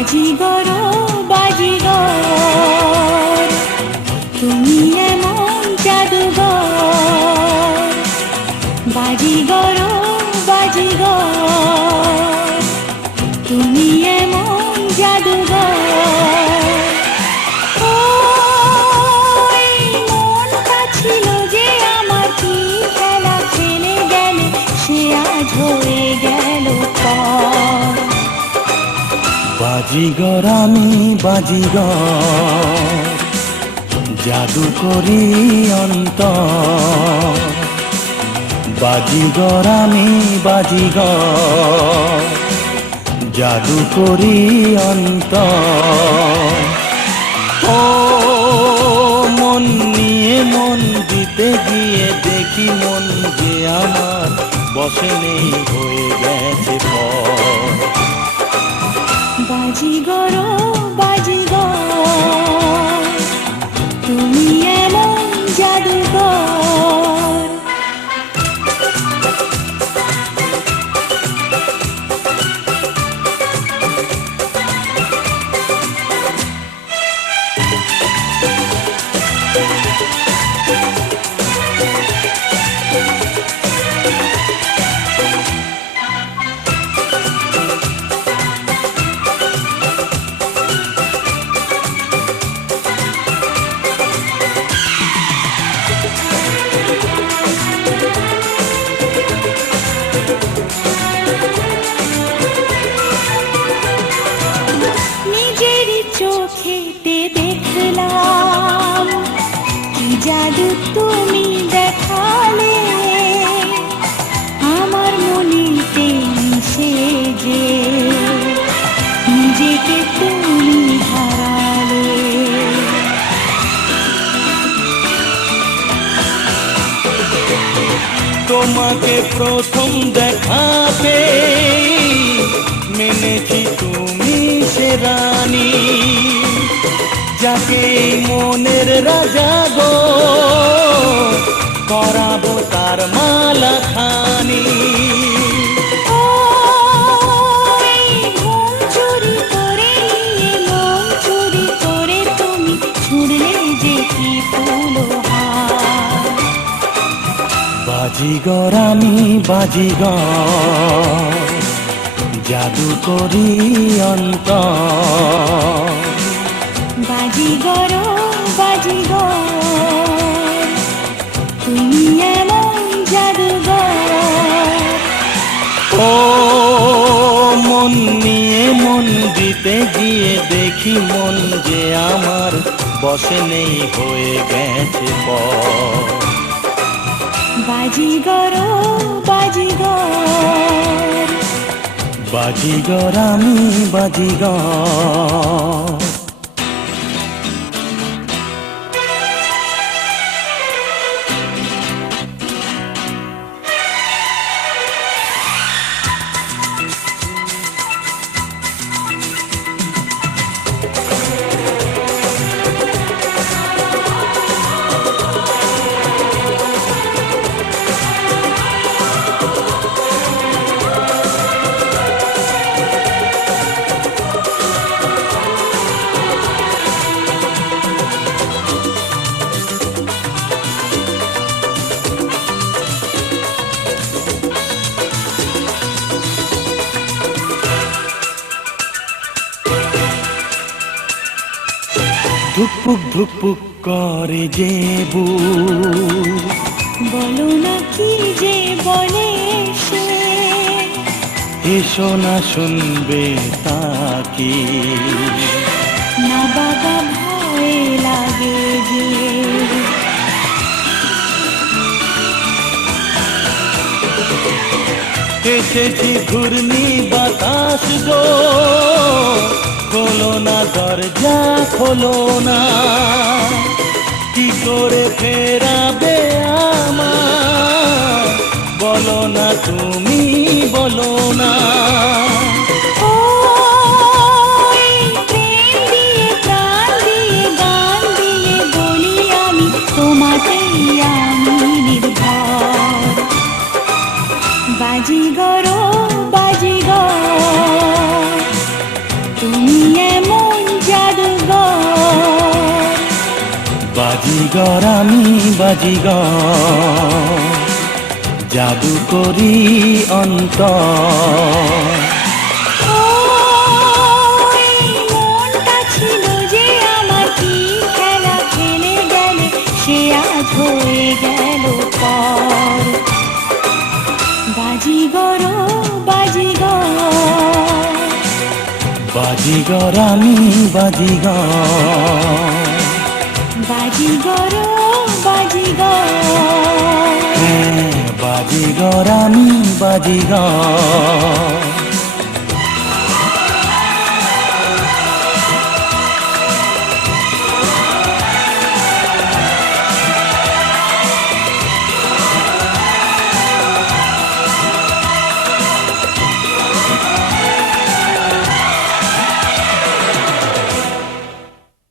বাজিগর বাজিগর তুমি এমন জাদুঘর। বাজিগর বাজিগর তুমি এমন জাদুঘর। ওই মনটা ছিল যে আমার কি খেলা খেলে গেলে সে আজ হয়ে গেল পর। বাজিগর আমি বাজিগর জাদু করি অন্তর। বাজিগর আমি বাজিগর জাদু করি অন্তর। ও মন নিয়ে মন দিতে গিয়ে দেখি মন যে আমার বসে নেই হয়ে গেছে পর। বাজিগর বাজিগর তুমি এমন জাদুঘর। নিজেরই চোখেতে দেখলাম কি জাদু তুমি দেখালে আমার মনেতে মিশে যে নিজেকে তুমি হারালে। তোমাকে প্রথম দেখাতে মেনেছি তুমি সে রানী, যাকে মনের রাজা গো করাবো তার মালা খানি। ওই ঘুম চুরি করে নিয়ে মন চুরি করে তুমি ছুঁড়লে যে কি ফুলহার। বাজিগর আমি বাজিগর জাদু করি অন্তর। বাজিগর বাজিগর তুমি এমন জাদুঘর। ও মন নিয়ে মন দিতে গিয়ে দেখি মন যে আমার বসে নেই হয়ে গেছে পর। বাজিগর বাজিগর বাজিগর আমি বাজিগর। ধুকপুক ধুকপুক করে যে বুক, বলো না কি যে বলে সে, এসো না শুনবে তাকি। না বাবা ভয় লাগে যে, এসেছি ঘূর্ণি বাতাস গো, খোলো না দরজা খোলো না। কি করে ফেরাবে আমার বলো না তুমি বলো না। ওই প্রেম দিয়ে প্রাণ দিয়ে গান দিয়ে বলি আমি তোমাতেই আমি নির্ভর। বাজিগর বাজিগর তুমি বাজিগর আমি বাজিগর, জাদু করি অন্তর। ওই মনটা ছিল যে আমার, কি খেলা খেলে গেলে সে আজ হয়ে গেল পর। বাজিগর বাজিগর, বাজিগর আমি বাজিগর, বাজিগর বাজিগর, হ্যাঁ বাজিগর আমি বাজিগর।